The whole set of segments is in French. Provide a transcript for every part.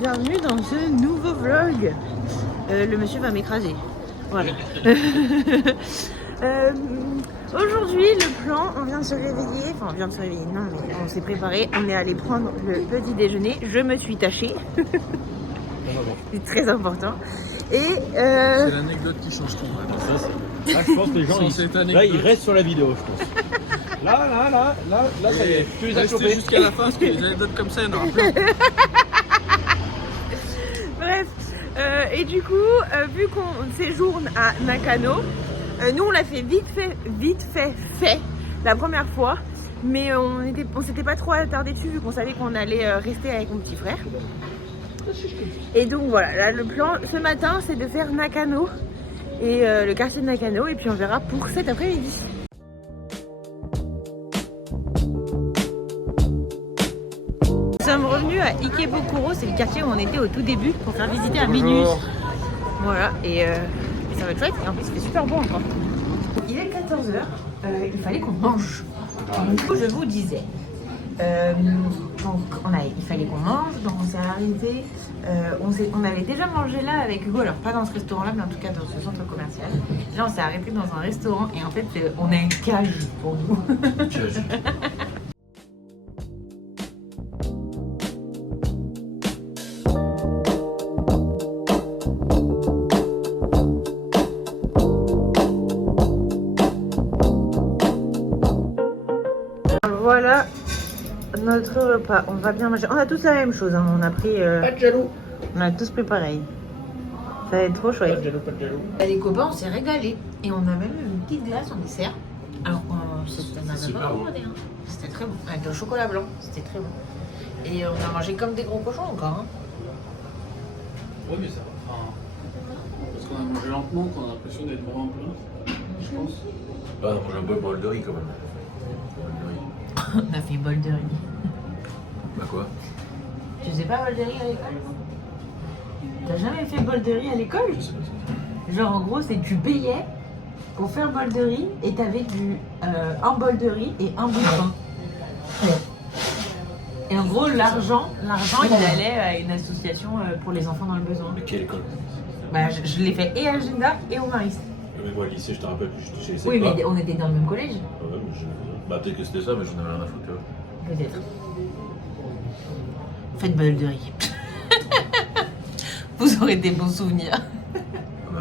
bienvenue dans ce nouveau vlog. Le monsieur va m'écraser. Voilà. Aujourd'hui, le plan, on vient de se réveiller. Enfin, on vient de se réveiller, non, mais on s'est préparé. On est allé prendre le petit déjeuner. Je me suis tachée. C'est très important. Et c'est l'anecdote qui change tout. Là, je pense que les gens, ils restent sur la vidéo, je pense. Là, ça y est. Tu les as Restez chopés. jusqu'à la fin parce que les anecdotes comme ça, il y en aura plein. bref, et du coup, vu qu'on séjourne à Nakano, nous on l'a fait vite fait la première fois, mais on s'était pas trop attardé dessus vu qu'on savait qu'on allait rester avec mon petit frère. Et donc voilà, là le plan ce matin c'est de faire Nakano et le quartier de Nakano, et puis on verra pour cet après-midi. Nous sommes revenus à Ikebukuro, c'est le quartier où on était au tout début pour faire visiter à Minus. Voilà, et ça va être chouette, et en plus il fait super bon encore. Il est 14h, il fallait qu'on mange. Donc je vous disais, donc il fallait qu'on mange, donc on s'est arrivé, on avait déjà mangé là avec Hugo, alors pas dans ce restaurant là, mais en tout cas dans ce centre commercial. Là on s'est arrêté dans un restaurant et en fait on a une cage pour nous. Voilà notre repas, on va bien manger. On a tous la même chose, hein. On a pris. Pas de jaloux. On a tous pris pareil. Ça va être trop chouette. Pas de jaloux. Les copains, on s'est régalé. Et on a même une petite glace en dessert. Alors, super bon. C'était très bon. Avec le chocolat blanc, c'était très bon. Et on a mangé comme des gros cochons encore. Hein. Ouais, mais ça va. Enfin, parce qu'on a mangé lentement, qu'on a l'impression d'être vraiment plein, je pense. Bah, on mange un bon bol de riz quand même. On a fait bol de riz. Bah quoi? Tu faisais pas bol de riz à l'école? T'as jamais fait bol de riz à l'école? Je sais pas. Genre en gros c'est que tu payais pour faire bol de riz et t'avais un bol de riz et un bout de pain. Et en gros l'argent il allait à une association pour les enfants dans le besoin. Mais quelle école? Bah je l'ai fait et à Agenda et au Mariste. Mais moi, au lycée, je te rappelle que je touchais les Oui pas. mais on était dans le même collège. Ouais, mais bah, peut-être que c'était ça, mais j'en avais rien à foutre. Peut-être. Faites bol de riz. Vous aurez des bons souvenirs. Ouais,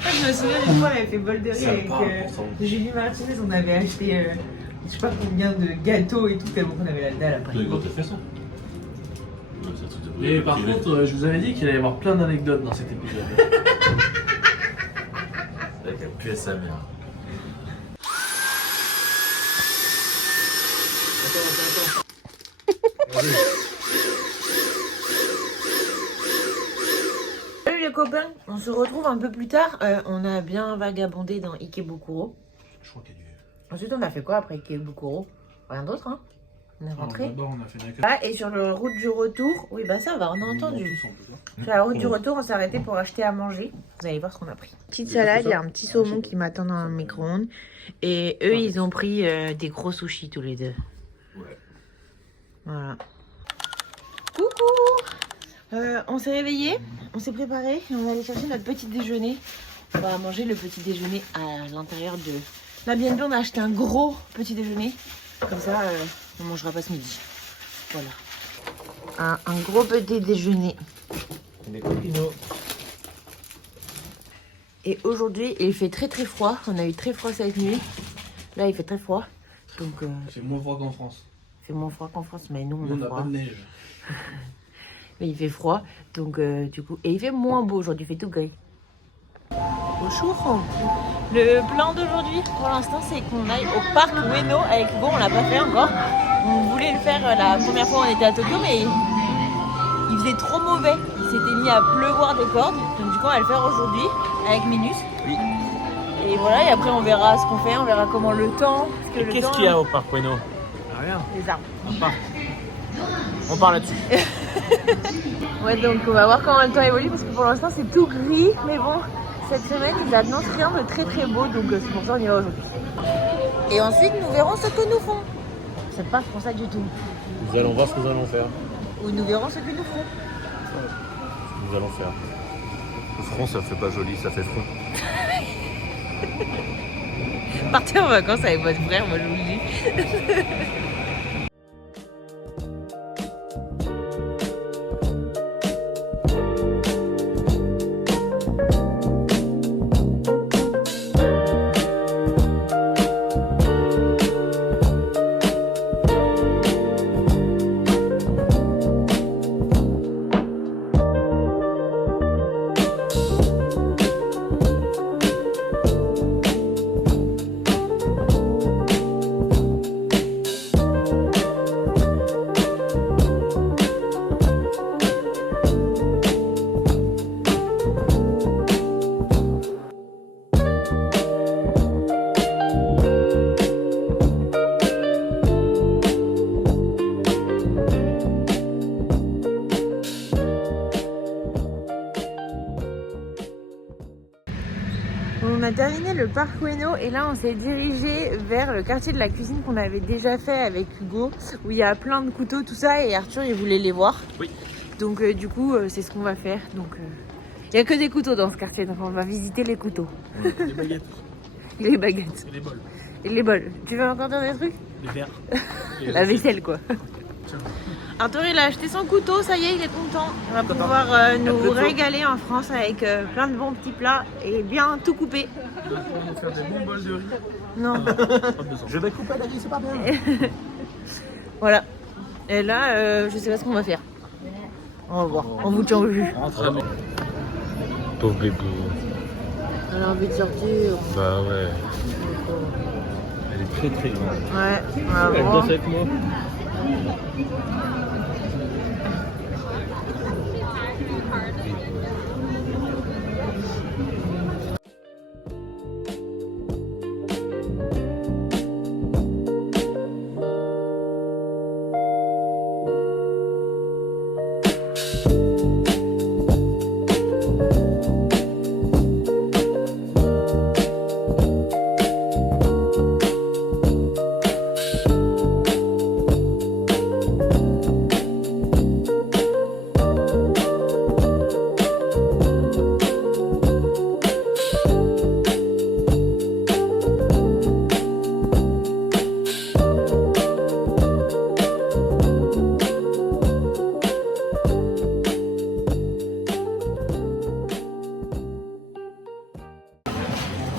Je me souviens une fois, on avait fait bol de riz ça avec part, pourtant. Julie Martinez. On avait acheté je sais pas combien de gâteaux et tout, tellement qu'on avait la dalle après. Toi, quand t'as fait ça? Ouais, c'est un truc de Et par contre, je vous avais dit qu'il allait y avoir plein d'anecdotes dans cet épisode. Avec un puer sa mère. Salut les copains, on se retrouve un peu plus tard. On a bien vagabondé dans Ikebukuro. Je crois qu'il y a du. Ensuite, on a fait quoi après Ikebukuro? Rien d'autre, hein? On est rentré. D'abord, on a fait Nakano. Ah, et sur la route du retour, oui, bah ça va, on a entendu. Sur la route du retour, on s'est arrêté pour acheter à manger. Vous allez voir ce qu'on a pris. Petite salade, il y a un petit saumon qui m'attend dans le micro-ondes. Et eux, ils ont pris des gros sushis tous les deux. Ouais. Voilà. Coucou! On s'est réveillé, on s'est préparé et on va aller chercher notre petit déjeuner. On va manger le petit déjeuner à l'intérieur de la BNB. On a acheté un gros petit déjeuner. Comme ça, on mangera pas ce midi. Voilà. Un gros petit déjeuner. Des coquinos. Et aujourd'hui, il fait très très froid. On a eu très froid cette nuit. Là, il fait très froid. Donc, C'est moins froid qu'en France. il fait moins froid qu'en France, mais nous, Nous, on on a n'a froid. pas de neige. Mais il fait froid. Donc, du coup, et il fait moins beau aujourd'hui. Il fait tout gris. Bonjour. Le plan d'aujourd'hui, pour l'instant, c'est qu'on aille au parc Ueno avec Hugo. On l'a pas fait encore. On voulait le faire la première fois on était à Tokyo, mais il faisait trop mauvais. Il s'était mis à pleuvoir des cordes. Donc du coup, on va le faire aujourd'hui avec Minus. Oui. Et voilà, et après on verra ce qu'on fait, on verra comment le temps. Parce que Qu'est-ce qu'il y a au parc Ueno? Rien. Les arbres. On part là-dessus. Ouais, donc on va voir comment le temps évolue parce que pour l'instant c'est tout gris. Mais bon, cette semaine ils annoncent rien de très très beau, donc c'est pour ça qu'on y va aujourd'hui. Et ensuite nous verrons ce que nous font. C'est pas pour ça du tout. Nous allons voir ce que nous allons faire. Ou nous verrons ce que nous ferons. Nous allons faire. Le front, ça fait pas joli, ça fait front. Partez en vacances avec votre frère, moi je vous le dis. On a terminé le parc Ueno et là on s'est dirigé vers le quartier de la cuisine qu'on avait déjà fait avec Hugo, où il y a plein de couteaux, tout ça, et Arthur il voulait les voir. Oui. Donc du coup c'est ce qu'on va faire. Donc il n'y a que des couteaux dans ce quartier, donc on va visiter les couteaux. Les baguettes. Et les baguettes. Et les bols. Et les bols. Tu veux encore dire des trucs? Les verres. La vaisselle quoi. Arthur il a acheté son couteau, ça y est il est content. On va pouvoir nous régaler en France avec plein de bons petits plats et bien tout couper. On va nous faire des bons bols de riz. Non. Je vais couper la riz, c'est pas bien. Voilà. Et là je sais pas ce qu'on va faire. On va voir. On vous tient au jus. Pauvre bébé. Elle a envie de sortir. Bah ouais. Elle est très très grande. Ouais. On va Elle voir. danse avec moi.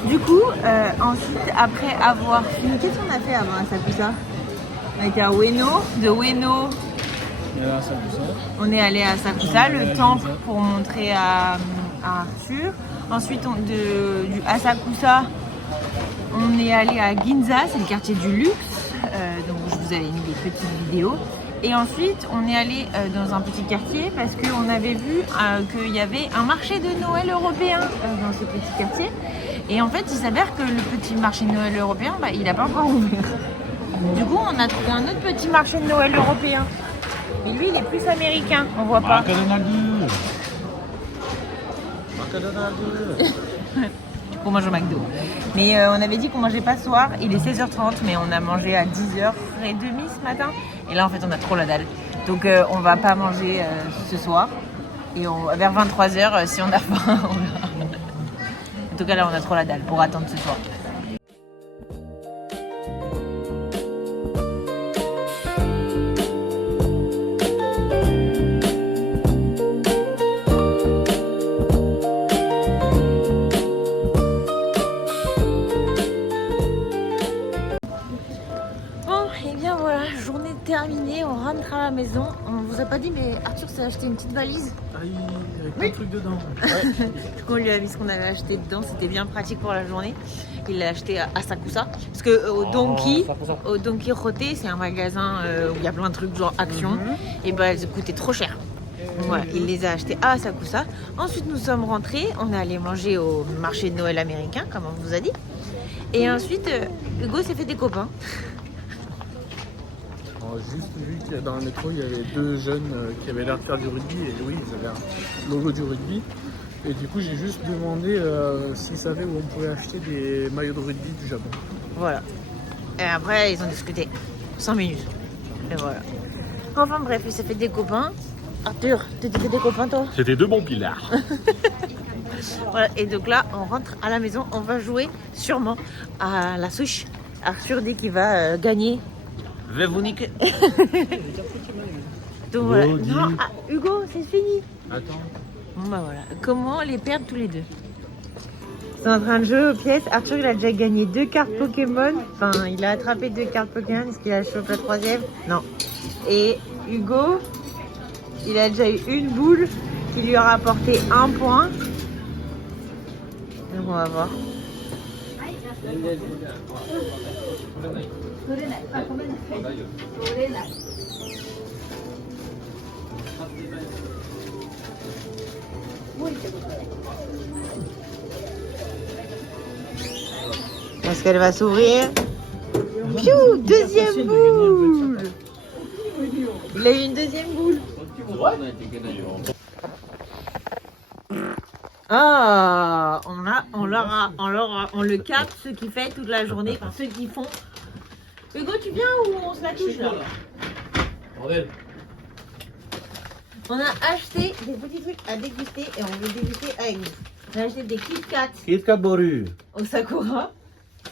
Du coup, ensuite, après avoir fini, qu'est-ce qu'on a fait avant à Sakusa? On était à Ueno. De Ueno, on est allé à Asakusa, le temple pour montrer à Arthur. Ensuite, du Asakusa, on est allé à Ginza, c'est le quartier du luxe. Donc, je vous avais mis des petites vidéos. Et ensuite, on est allé dans un petit quartier parce qu'on avait vu qu'il y avait un marché de Noël européen dans ce petit quartier. Et en fait, il s'avère que le petit marché de Noël européen, il n'a pas encore ouvert. Du coup, on a trouvé un autre petit marché de Noël européen. Et lui, il est plus américain, on voit pas. Du coup, on mange au McDo. Mais on avait dit qu'on mangeait pas ce soir. Il est 16h30, mais on a mangé à 10h30 ce matin. Et là, en fait, on a trop la dalle. Donc, on va pas manger ce soir. Et vers 23h, si on a faim, on verra. En tout cas, là, on a trop la dalle pour attendre ce soir. Terminé, on rentre à la maison. On vous a pas dit, mais Arthur s'est acheté une petite valise. Aïe, avec plein de trucs dedans. Du coup, on lui a mis ce qu'on avait acheté dedans. C'était bien pratique pour la journée. Il l'a acheté à Asakusa. Parce que au Don Quijote, c'est un magasin où il y a plein de trucs genre action. Et elles coûtaient trop cher. Voilà, il les a achetés à Asakusa. Ensuite, nous sommes rentrés. On est allé manger au marché de Noël américain, comme on vous a dit. Et ensuite, Hugo s'est fait des copains. Juste vu qu'il y a dans le métro, il y avait deux jeunes qui avaient l'air de faire du rugby, et oui, ils avaient un logo du rugby. Et du coup, j'ai juste demandé s'ils savaient où on pouvait acheter des maillots de rugby du Japon. Voilà. Et après, ils ont discuté 5 minutes. Et voilà. Enfin bref, il s'est fait des copains. Arthur, t'étais fait des copains toi? C'était 2 bons pillards. Voilà, et donc là, on rentre à la maison. On va jouer sûrement à la Switch. Arthur dit qu'il va gagner. Je vais vous niquer. Donc voilà. Oh, dis. Non, Hugo, c'est fini. Attends. Bon bah voilà. Comment les perdre tous les deux? C'est en train de jouer aux pièces. Arthur, il a déjà gagné 2 cartes Pokémon. Enfin, il a attrapé 2 cartes Pokémon. Est-ce qu'il a chopé la 3e? Non. Et Hugo, il a déjà eu une boule qui lui a rapporté 1 point. Donc on va voir. Est-ce qu'elle va s'ouvrir? Piou, deuxième boule. Il a eu une deuxième boule. Ah, on le capte, ceux qui fait toute la journée, enfin ceux qui font. Hugo, tu viens ou on se la touche là? On a acheté des petits trucs à déguster et on veut déguster avec vous. On a acheté des Kit Kat Kit Kat Boru. au Sakura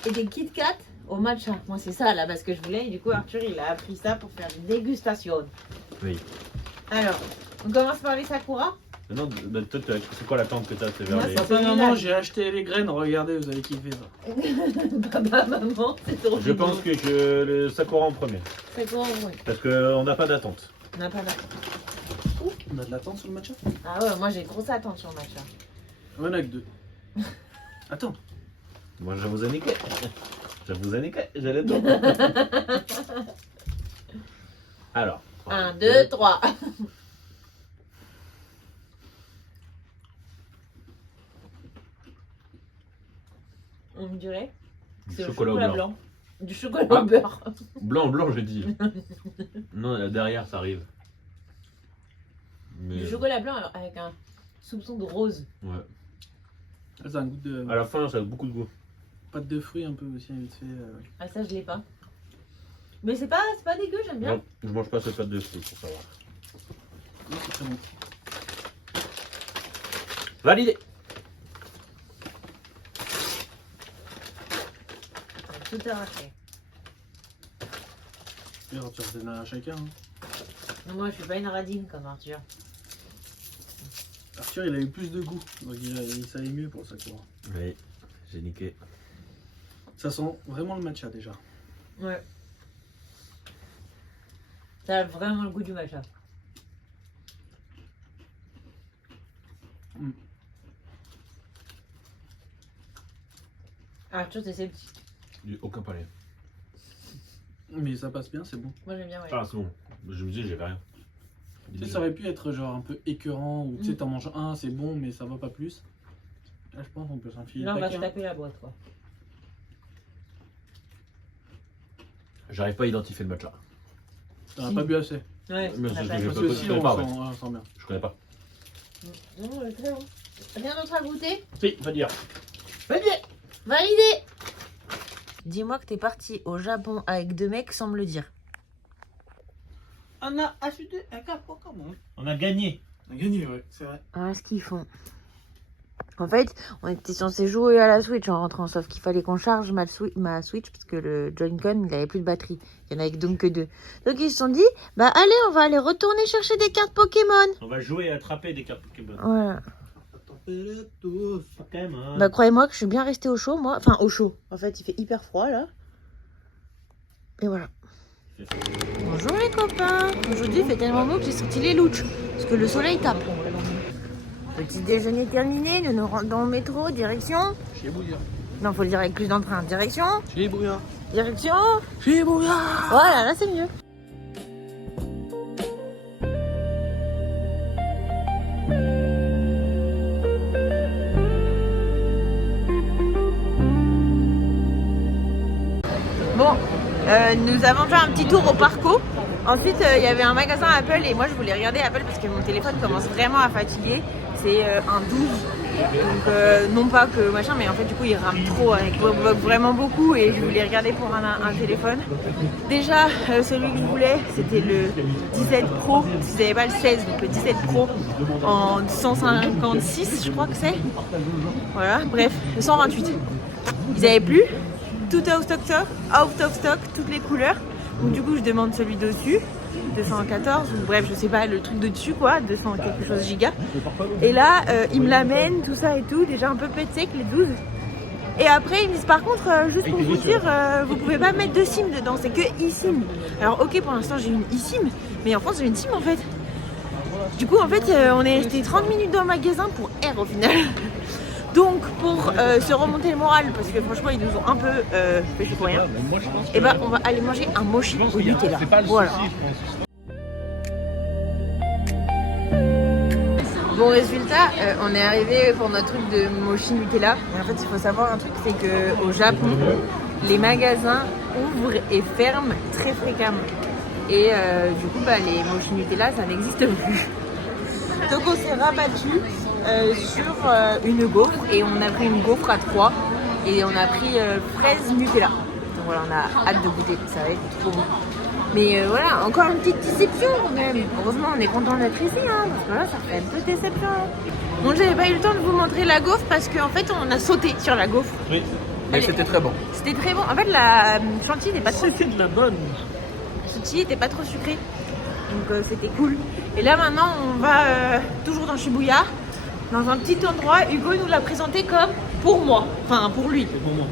et des Kit Kat au matcha. Moi, c'est ça à la base que je voulais et du coup, Arthur, il a appris ça pour faire une dégustation. Oui. Alors, on commence par les Sakura. Non, bah, toi, c'est quoi l'attente que t'as? C'est vers Moi, les... c'est- Papa, maman, j'ai acheté les graines, regardez, vous allez kiffer ça. Papa, maman, c'est trop Je pense que le Sakura en premier. Sakura, oui. Parce qu'on n'a pas d'attente. On n'a pas d'attente. On a de l'attente sur le matcha? Ah ouais, moi j'ai une grosse attente sur le matcha. On en a que 2. Attends. Moi, je vous ai niqué. Je vous ai niqué. J'allais tout. Alors. 1, 2, 3. On me dirait. Du C'est le chocolat blanc. blanc. Du chocolat au beurre. Blanc, je dis. Non, là, derrière, ça arrive. Mais... Du chocolat blanc alors, avec un soupçon de rose. Ouais. Ça a un goût de À la fin, ça a beaucoup de goût. pâte de fruits un peu aussi, vite fait. Ah ça je l'ai pas. Mais c'est pas dégueu, j'aime bien. Non, je mange pas cette pâte de fruits pour savoir. Non, c'est très bon. Validé. Tout arraché. Et alors, tu redonnes à chacun. Hein. Non, moi je suis pas une radine comme Arthur. Arthur, il a eu plus de goût, donc il savait mieux pour ça. Oui, j'ai niqué. Ça sent vraiment le matcha déjà. Ouais. Ça a vraiment le goût du matcha. Mm. Arthur, c'est sceptique. Aucun palais. Mais ça passe bien, c'est bon. Moi j'aime bien, ouais. Ah, c'est bon. Je me dis, j'ai rien. Tu sais, ça aurait pu être genre un peu écœurant ou tu sais, t'en manges un, c'est bon, mais ça va pas plus. Là, je pense qu'on peut s'enfiler. Là, on va le se paquet, taper la boîte, quoi. J'arrive pas à identifier le matcha. hein. T'en as pas bu assez. Ouais, Mais on a c'est- pas je le- Parce peux- que si, connais on pas, sent, ouais. on sent bien. Je connais pas. Non, elle est très bon. Rien d'autre à goûter? Si, va dire. Validé. Dis-moi que t'es parti au Japon avec 2 mecs sans me le dire. On a acheté un cap Pokémon. On a gagné. On a gagné, ouais, c'est vrai. Ah, ce qu'ils font. En fait, on était censé jouer à la Switch en rentrant, sauf qu'il fallait qu'on charge ma Switch parce que le Joy-Con, il avait plus de batterie. Il y en avait donc que 2. Donc ils se sont dit, bah allez, on va aller retourner chercher des cartes Pokémon. On va jouer et attraper des cartes Pokémon. Voilà. Pokémon. Bah croyez-moi que je suis bien restée au chaud, moi. Enfin, au chaud. En fait, il fait hyper froid, là. Et voilà. Bonjour les copains. Aujourd'hui, il fait tellement beau que j'ai sorti les louches. Parce que le soleil tape. Petit déjeuner terminé, nous nous rendons au métro, direction... Chez Bouillard. Non, faut le dire avec plus d'entrain. Direction... Chez Bouillard. Direction... Chez Bouillard. Voilà, là c'est mieux. Bon, nous avons fait un petit tour au Parco. Ensuite, il y avait un magasin Apple et moi je voulais regarder Apple parce que mon téléphone commence vraiment à fatiguer. C'est un 12 Donc non pas que machin, mais en fait du coup il rame trop avec Bob vraiment beaucoup et je voulais regarder pour un téléphone. Déjà celui que je voulais c'était le 17 Pro, ils n'avaient pas le 16, donc le 17 Pro en 156 je crois que c'est. Voilà, bref, le 128. Ils n'avaient plus, tout out of stock, toutes les couleurs. Donc du coup je demande celui dessus. 214, ou bref je sais pas le truc de dessus quoi, 200 quelque chose giga. Et là il me l'amène tout ça et tout, déjà un peu pète sec les 12. Et après ils me disent par contre juste pour vous dire vous pouvez pas mettre de SIM dedans, c'est que eSIM. Alors ok pour l'instant j'ai une eSIM, mais en France j'ai une SIM en fait. Du coup en fait on est resté 30 minutes dans le magasin pour R au final. Donc pour se remonter le moral, parce que franchement ils nous ont un peu fait pour rien, et bah on va aller manger un mochi au Nutella. Voilà. Bon résultat, on est arrivé pour notre truc de mochi Nutella. Et en fait il faut savoir un truc, c'est qu'au Japon, les magasins ouvrent et ferment très fréquemment. Et du coup les mochi Nutella ça n'existe plus. Donc on s'est rabattu sur une gaufre et on a pris une gaufre à 3 et on a pris fraise Nutella. Donc voilà, on a hâte de goûter, ça va être trop bon. Mais voilà, encore une petite déception quand même. Heureusement on est content d'être ici, hein, parce que là ça fait un peu déception. Bon, j'avais pas eu le temps de vous montrer la gaufre parce qu'en fait on a sauté sur la gaufre. Oui, mais c'était très bon. C'était très bon. En fait la chantilly n'était pas trop C'était de la bonne. La chantilly n'était pas trop sucrée. Donc c'était cool. Et là maintenant on va toujours dans Shibuya, dans un petit endroit. Hugo nous l'a présenté comme pour moi, enfin pour lui. C'est pour moi.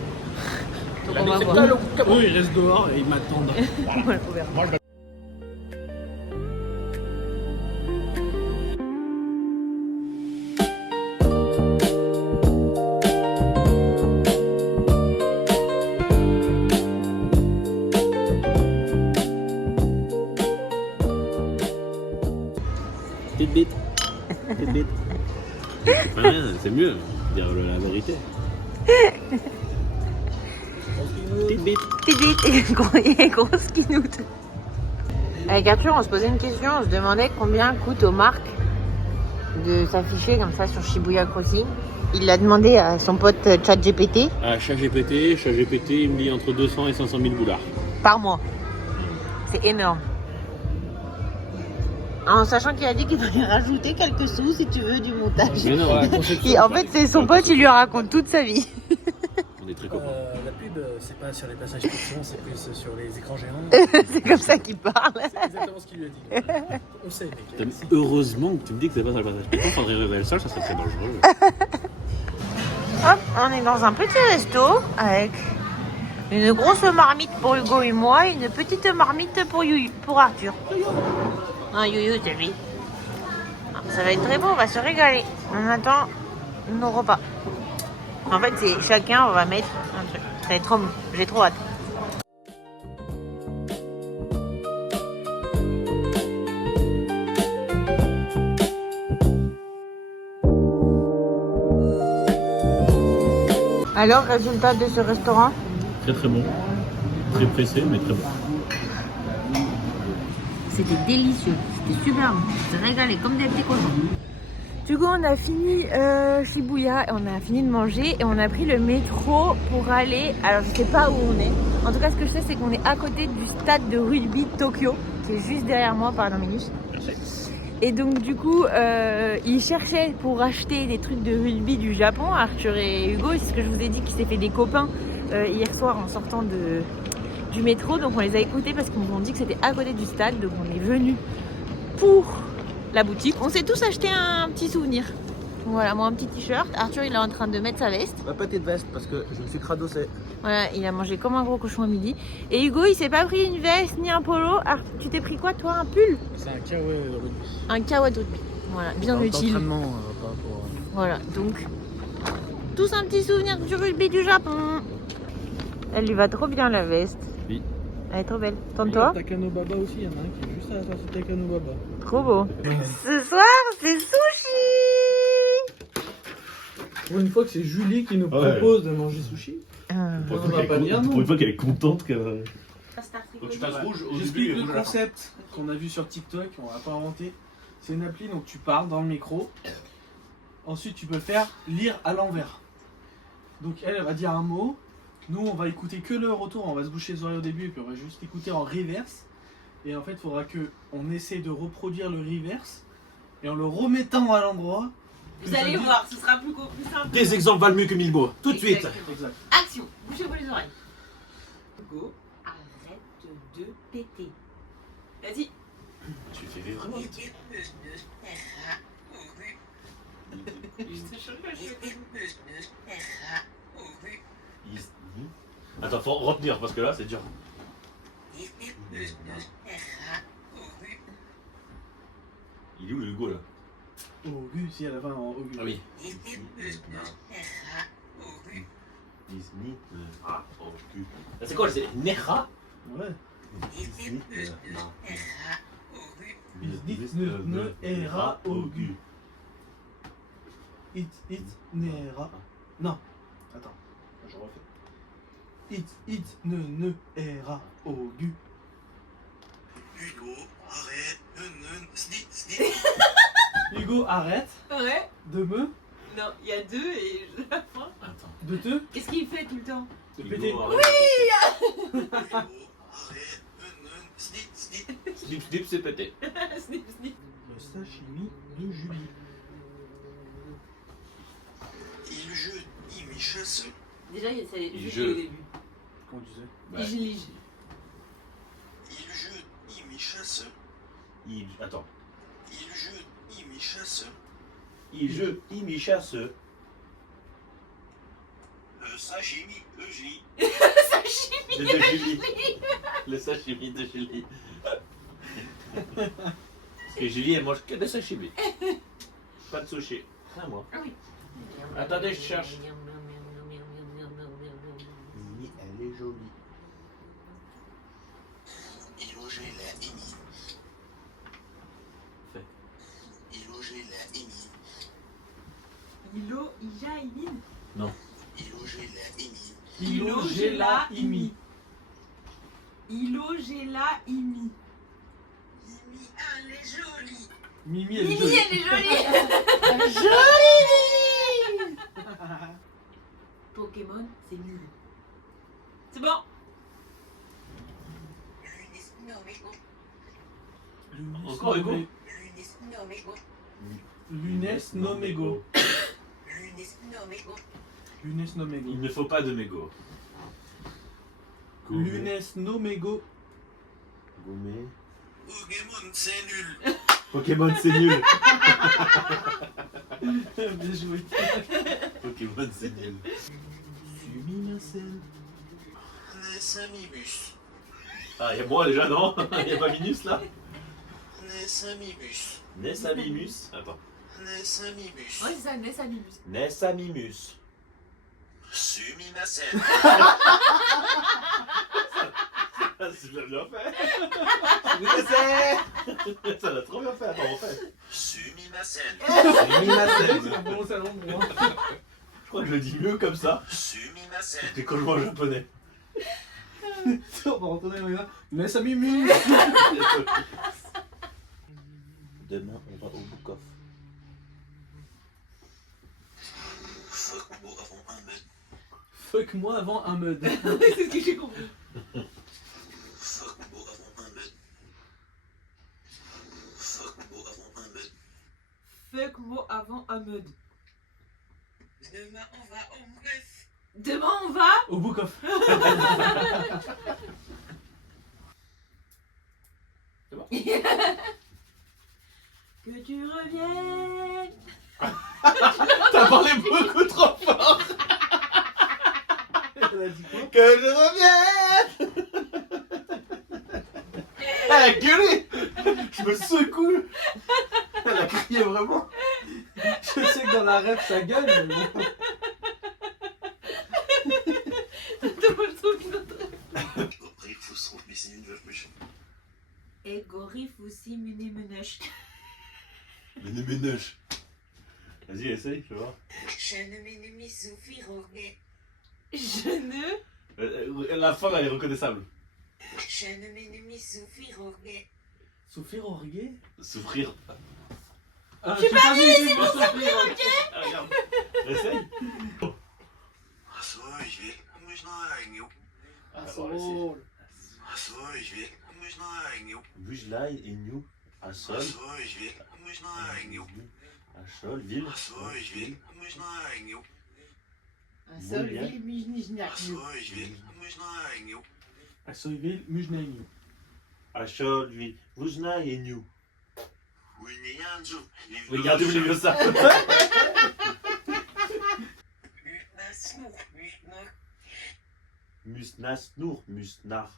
Donc on va voir. Oh, il reste dehors et ils m'attendent. Voilà, on verra. Petite bite. Petite bite. Rien, c'est mieux, dire la vérité. Petite bite. Petite et grosse quinoute. Avec Arthur, on se posait une question, on se demandait combien coûte aux marques de s'afficher comme ça sur Shibuya Crossing. Il l'a demandé à son pote ChatGPT. Ah, ChatGPT, il me dit entre 200 et 500 000 $. Par mois. C'est énorme. En sachant qu'il a dit qu'il fallait rajouter quelques sous si tu veux du montage. Mais non, En fait, c'est son pote, il lui raconte toute sa vie. on est très copains. La pub, c'est pas sur les passages fiction, c'est plus sur les écrans géants. C'est comme ça qu'il parle. C'est exactement ce qu'il lui a dit. On sait, mec. Heureusement que tu me dis que c'est pas sur le passage piéton, faudrait révéler ça, ça serait très dangereux. Hop, on est dans un petit resto avec une grosse marmite pour Hugo et moi et une petite marmite pour Arthur. Un yoyo, c'est lui. Ça va être très bon, on va se régaler. On attend nos repas. En fait, c'est chacun, on va mettre un truc. Ça va être trop bon, j'ai trop hâte. Alors, résultat de ce restaurant? Très très bon. Très pressé, mais très bon. C'était délicieux, c'était super bon. On s'est régalé comme des petits cochons. Du coup, on a fini Shibuya, on a fini de manger et on a pris le métro pour aller. Alors, je sais pas où on est. En tout cas, ce que je sais, c'est qu'on est à côté du stade de rugby de Tokyo, qui est juste derrière moi, pardon, Minus. Et donc, du coup, ils cherchaient pour acheter des trucs de rugby du Japon, Arthur et Hugo. C'est ce que je vous ai dit, qu'ils s'est fait des copains hier soir en sortant du métro. Donc, on les a écoutés parce qu'ils nous ont dit que c'était à côté du stade. Donc, on est venus pour la boutique. On s'est tous acheté un petit souvenir. Voilà, moi un petit t-shirt. Arthur, il est en train de mettre sa veste. Ma petite veste parce que je me suis cradossé. Voilà, il a mangé comme un gros cochon à midi. Et Hugo, il s'est pas pris une veste ni un polo. Arthur, tu t'es pris quoi, toi? Un pull? C'est un kawaii de rugby. Un kawaii de rugby. Voilà, bien utile. D'entraînement par rapport à... Voilà, donc tous un petit souvenir du rugby du Japon. Elle lui va trop bien la veste. Oui. Elle est trop belle. Tente-toi. Takano Baba aussi, il y en a un qui est juste à la sortie de Takano Baba. Trop beau. Ce soir, c'est sushi. Pour une fois que c'est Julie qui nous propose de manger sushi, on va pas dire non. Pour une fois qu'elle est contente qu'elle... Quand tu passes rouge, j'explique le concept qu'on a vu sur TikTok, on l'a pas inventé. C'est une appli, donc tu parles dans le micro Ensuite, tu peux faire lire à l'envers. Donc elle va dire un mot. Nous, on va écouter que le retour. On va se boucher les oreilles au début et puis on va juste écouter en reverse. Et en fait, il faudra qu'on essaie de reproduire le reverse et en le remettant à l'endroit. Vous allez voir, ce sera plus simple. Des exemples valent mieux que 1000 mots. Tout de suite. Exact. Action, bouchez-vous les oreilles. Hugo, arrête de péter. Vas-y. Tu fais vraiment. Attends, faut retenir parce que là c'est dur. Il est où le Hugo là? Augu, si à la fin en Augu. Ah oui. C'est quoi? C'est Nera? Ouais. Nera Augu. Nera. Non. Attends, je refais. Nera Augu. Hugo, arrête, Hugo, arrête Ouais. de me. Non, il y a deux et la fin. Attends. De te. Qu'est-ce qu'il fait tout le temps? De péter. Hugo, Hugo, arrête, Snip snip c'est pété. Snip, snip. Le sashimi de Julie. il jeûne, il chasse. Déjà, c'est Il juste jeûne. au début. Comment tu sais? Ouais. Lige. Il jeûne, il chasse. Attends. Il jeûne, il chasse. Il m'y chasse. Le sashimi de Julie. Sashimi. De Julie. Le sashimi de Julie. Parce que Julie elle mange que de sashimi. Pas de sushi. Ah moi. Ah oui. Attendez, je cherche. Elle est jolie. Il logeait la émi. Fait. Il logeait la émi. Ilo, Ija, Imin. Non. Il logeait la émi. Ilo, Gela, Imi. Ilo, Gela, Imi. Mimi, elle est jolie. Mimi, elle est Mimi, jolie. elle est jolie. Jolie. Pokémon, c'est nul. C'est bon. Encore Hugo? Lunes nomego. Lunes nomego. Il ne faut pas de mégot. Lunes nomego. Gourmet. Pokémon, c'est nul. Pokémon c'est nul. Bien joué. Pokémon c'est nul. Suminasen. Nessamibus. Ah, y'a moi déjà, non? Y'a pas Minus là? Nessamibus. Nessamimus. Attends. Nessamibus. Ouais, c'est ça, Nessamimus. Nessamimus. Suminasen. Ah, c'est bien fait. Ça l'a trop bien fait. Attends, on fait. Suminasen. C'est bon, ça l'endroit. Je crois que je le dis mieux comme ça Suminasen. que quand je vois en japonais. On va retourner dans les mains. Mais ça m'émue. Demain, on va au Book Off. Fuck-moi avant un mètre. Fuck-moi avant un mud. C'est ce que j'ai compris. Fuck-moi avant un mètre. Fuck-moi avant un mètre. Fuck mot avant un mode. Demain, on va au bref. Demain, on va. Au book off. C'est bon? Que tu reviennes. T'as parlé beaucoup trop fort. Elle a dit quoi? Que je revienne. Elle a gueulé. Je me secoue. Elle a crié vraiment. Je sais que dans la rêve ça gueule, mais bon. Après, il faut se trouver une veuve méchante. Et gorif aussi mené menuche. Ménage. Vas-y, essaye, je vais voir. Je ne m'ennuie souffrir au guet. Je ne. La fin, elle est reconnaissable. Je ne m'ennuie souffrir au guet. Souffrir au reggae? Souffrir. Je suis pas venue ici pour souffrir, ok? Regarde. Essaye. Achso, ich will. Muss noch eigentlich. Achso, ich will. Muss noch eigentlich. Bujlai et New. Achso, Achso, ich will. Muss noch eigentlich. Achol, ville. Achso, ich will. Muss noch eigentlich. Achol, ville, Achso, ich will. Muss noch eigentlich. Axoiville, Mujnaï. Achol, ville. Bujlai et New. Oui, mais Yanzo. Regarde, vous l'avez vu ça. Musnas, Nour, Musnar.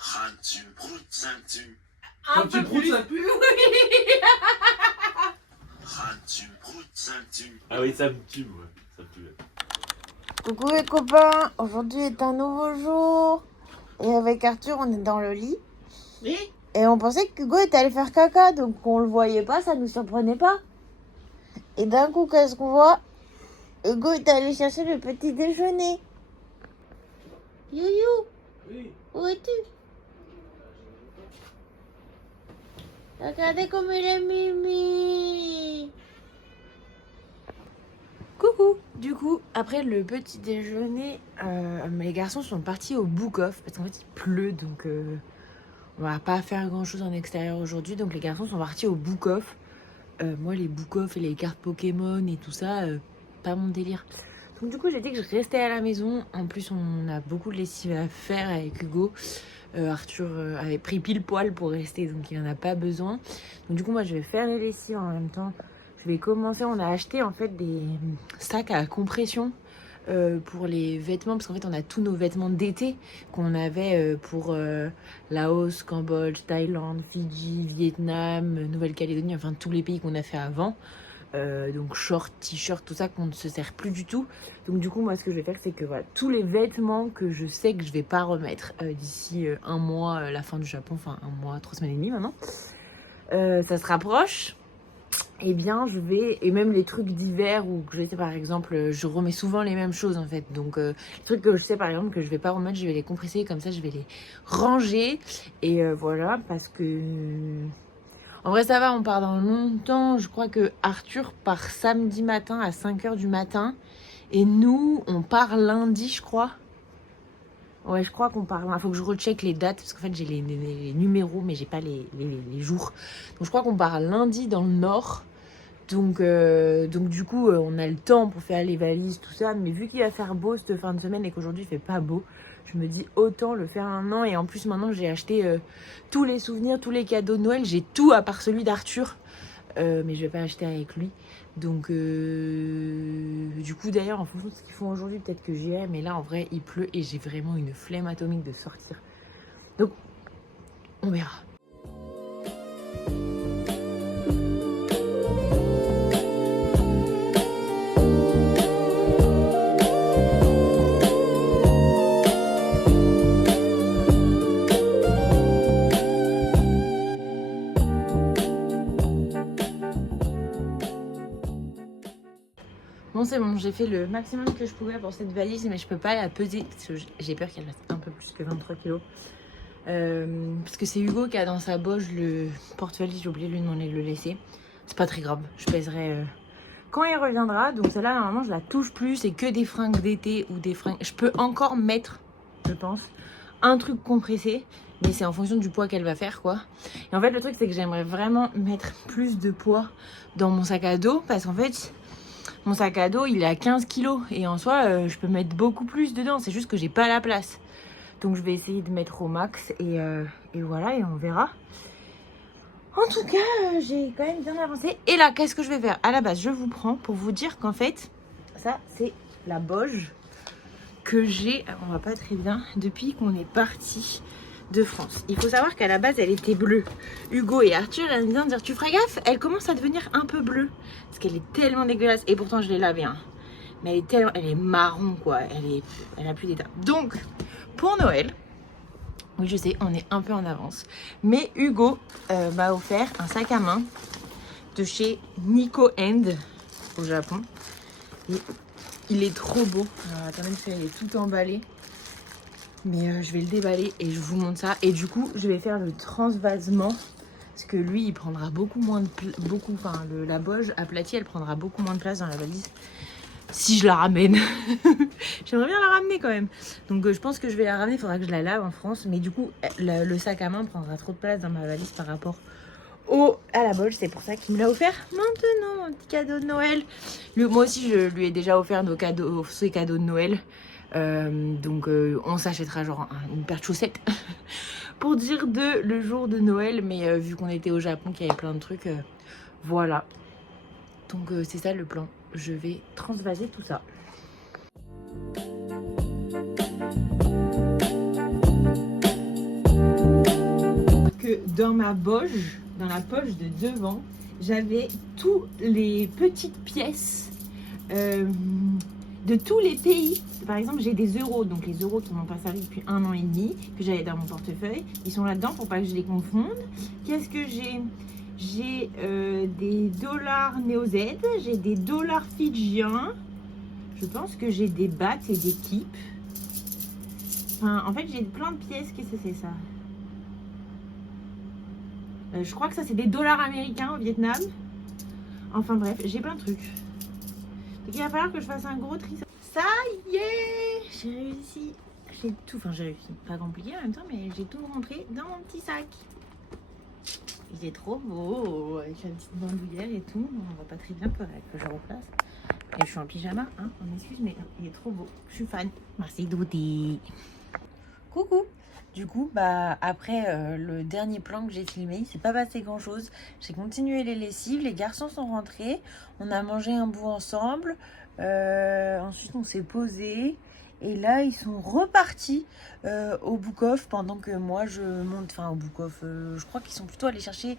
Rantu, Brut, Santu. Quand tu proutes, ça pue. Rantu, Brut, Santu. Ah oui, ça me tue, ouais. Ça me tue. Coucou les copains, aujourd'hui est un nouveau jour. Et avec Arthur, on est dans le lit. Oui. Et on pensait qu'Hugo était allé faire caca, donc on le voyait pas, ça nous surprenait pas. Et d'un coup, qu'est-ce qu'on voit? Hugo est allé chercher le petit déjeuner. Youyou, Oui. où es-tu? Regardez comme il est mimi. Coucou. Du coup, après le petit déjeuner, les garçons sont partis au book-off parce qu'en fait il pleut, donc on va pas faire grand chose en extérieur aujourd'hui. Donc les garçons sont partis au book-off. Moi, les book-off et les cartes Pokémon et tout ça, pas mon délire. Donc du coup, j'ai dit que je restais à la maison. En plus, on a beaucoup de lessive à faire avec Hugo. Arthur avait pris pile poil pour rester, donc il en a pas besoin. Donc du coup, moi, je vais faire les lessives en même temps. Je vais commencer. On a acheté en fait des sacs à compression pour les vêtements, parce qu'en fait, on a tous nos vêtements d'été qu'on avait pour Laos, Cambodge, Thaïlande, Fidji, Vietnam, Nouvelle-Calédonie, enfin tous les pays qu'on a fait avant. Donc short, t-shirt, tout ça qu'on ne se sert plus du tout. Donc du coup, moi, ce que je vais faire, c'est que voilà, tous les vêtements que je sais que je vais pas remettre d'ici un mois, la fin du Japon, enfin un mois, 3 semaines et demie maintenant, ça se rapproche. Eh bien, je vais, et même les trucs d'hiver où je sais par exemple, je remets souvent les mêmes choses en fait. Donc, les trucs que je sais par exemple que je vais pas remettre, je vais les compresser comme ça, je vais les ranger. Et voilà, parce que en vrai, ça va, on part dans longtemps. Je crois que Arthur part samedi matin à 5h du matin. Et nous, on part lundi, je crois. Ouais, je crois qu'on part. Il faut que je recheck les dates, parce qu'en fait, j'ai les numéros, mais j'ai pas les jours. Donc, je crois qu'on part lundi dans le nord. Donc du coup, on a le temps pour faire les valises, tout ça. Mais vu qu'il va faire beau cette fin de semaine et qu'aujourd'hui, il fait pas beau, je me dis autant le faire maintenant. Et en plus, maintenant, j'ai acheté tous les souvenirs, tous les cadeaux de Noël. J'ai tout à part celui d'Arthur. Mais je vais pas acheter avec lui. Donc, du coup, d'ailleurs, en fonction de ce qu'ils font aujourd'hui, peut-être que j'irai. Mais là, en vrai, il pleut et j'ai vraiment une flemme atomique de sortir. Donc, on verra. Bon, c'est bon, j'ai fait le maximum que je pouvais pour cette valise, mais je peux pas la peser parce que j'ai peur qu'elle fasse un peu plus que 23 kilos. Parce que c'est Hugo qui a dans sa poche le porte-valise, j'ai oublié de lui demander de le laisser. C'est pas très grave, je pèserai quand il reviendra. Donc celle-là, normalement, je la touche plus, c'est que des fringues d'été ou des fringues. Je peux encore mettre, je pense, un truc compressé, mais c'est en fonction du poids qu'elle va faire, quoi. Et en fait, le truc, c'est que j'aimerais vraiment mettre plus de poids dans mon sac à dos, parce qu'en fait, mon sac à dos, il est à 15 kilos. Et en soi, je peux mettre beaucoup plus dedans. C'est juste que j'ai pas la place. Donc, je vais essayer de mettre au max. Et voilà, et on verra. En tout cas, j'ai quand même bien avancé. Et là, qu'est-ce que je vais faire? À la base, je vous prends pour vous dire qu'en fait, ça, c'est la Boge que j'ai, on va pas très bien, depuis qu'on est parti de France. Il faut savoir qu'à la base, elle était bleue. Hugo et Arthur aiment bien dire, tu feras gaffe, elle commence à devenir un peu bleue. Parce qu'elle est tellement dégueulasse. Et pourtant, je l'ai lavée. Hein. Mais elle est marron, quoi. Elle a plus d'état. Donc, pour Noël, oui, je sais, on est un peu en avance. Mais Hugo m'a offert un sac à main de chez Nico End au Japon. Et il est trop beau. Alors, attendez, il est tout emballé. Mais je vais le déballer et je vous montre ça. Et du coup, je vais faire le transvasement Parce que lui, il prendra beaucoup moins de la Boge aplatie, elle prendra beaucoup moins de place dans la valise. Si je la ramène. J'aimerais bien la ramener quand même. Donc je pense que je vais la ramener, il faudra que je la lave en France. Mais du coup, le sac à main prendra trop de place dans ma valise par rapport à la Boge. C'est pour ça qu'il me l'a offert maintenant, un petit cadeau de Noël. Moi aussi, je lui ai déjà offert ses cadeaux de Noël. Donc on s'achètera genre une paire de chaussettes pour dire le jour de Noël. Mais vu qu'on était au Japon, qu'il y avait plein de trucs, voilà. Donc c'est ça le plan. Je vais transvaser tout ça. Que dans ma Boge, dans la poche de devant, j'avais toutes les petites pièces de tous les pays. Par exemple, j'ai des euros, donc les euros qui m'ont pas servi depuis 1 an et demi, que j'avais dans mon portefeuille. Ils sont là-dedans pour pas que je les confonde. Qu'est-ce que j'ai ? J'ai des dollars néo-Z, j'ai des dollars fidjiens. Je pense que j'ai des bahts et des kips. Enfin, en fait, j'ai plein de pièces. Qu'est-ce que c'est ça ? Je crois que ça, c'est des dollars américains au Vietnam. Enfin bref, j'ai plein de trucs. Donc il va falloir que je fasse un gros tri. Ça y est, j'ai réussi. J'ai tout, enfin j'ai réussi. Pas compliqué en même temps, mais j'ai tout rentré dans mon petit sac. Il est trop beau, avec la petite bandoulière et tout. On voit pas très bien, que je replace. Et je suis en pyjama, hein, on m'excuse, mais il est trop beau. Je suis fan. Merci Doudi. Coucou. Du coup, après le dernier plan que j'ai filmé, il s'est pas passé grand chose. J'ai continué les lessives, les garçons sont rentrés, on a mangé un bout ensemble. Ensuite, on s'est posé. Et là, ils sont repartis au Book-Off pendant que moi, je monte, au Book-Off. Je crois qu'ils sont plutôt allés chercher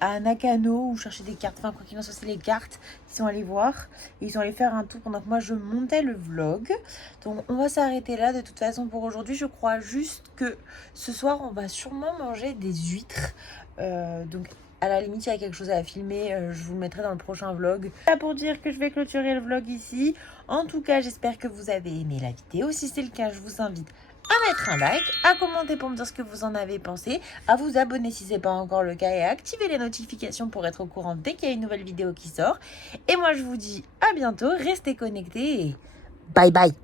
à Nakano ou chercher des cartes. Quoi qu'il en soit, c'est les cartes qu'ils sont allés voir. Et ils sont allés faire un tour pendant que moi, je montais le vlog. Donc, on va s'arrêter là de toute façon pour aujourd'hui. Je crois juste que ce soir, on va sûrement manger des huîtres. Donc, à la limite, il y a quelque chose à filmer, je vous le mettrai dans le prochain vlog. Là pour dire que je vais clôturer le vlog ici. En tout cas, j'espère que vous avez aimé la vidéo. Si c'est le cas, je vous invite à mettre un like, à commenter pour me dire ce que vous en avez pensé, à vous abonner si ce n'est pas encore le cas et à activer les notifications pour être au courant dès qu'il y a une nouvelle vidéo qui sort. Et moi, je vous dis à bientôt, restez connectés et bye bye.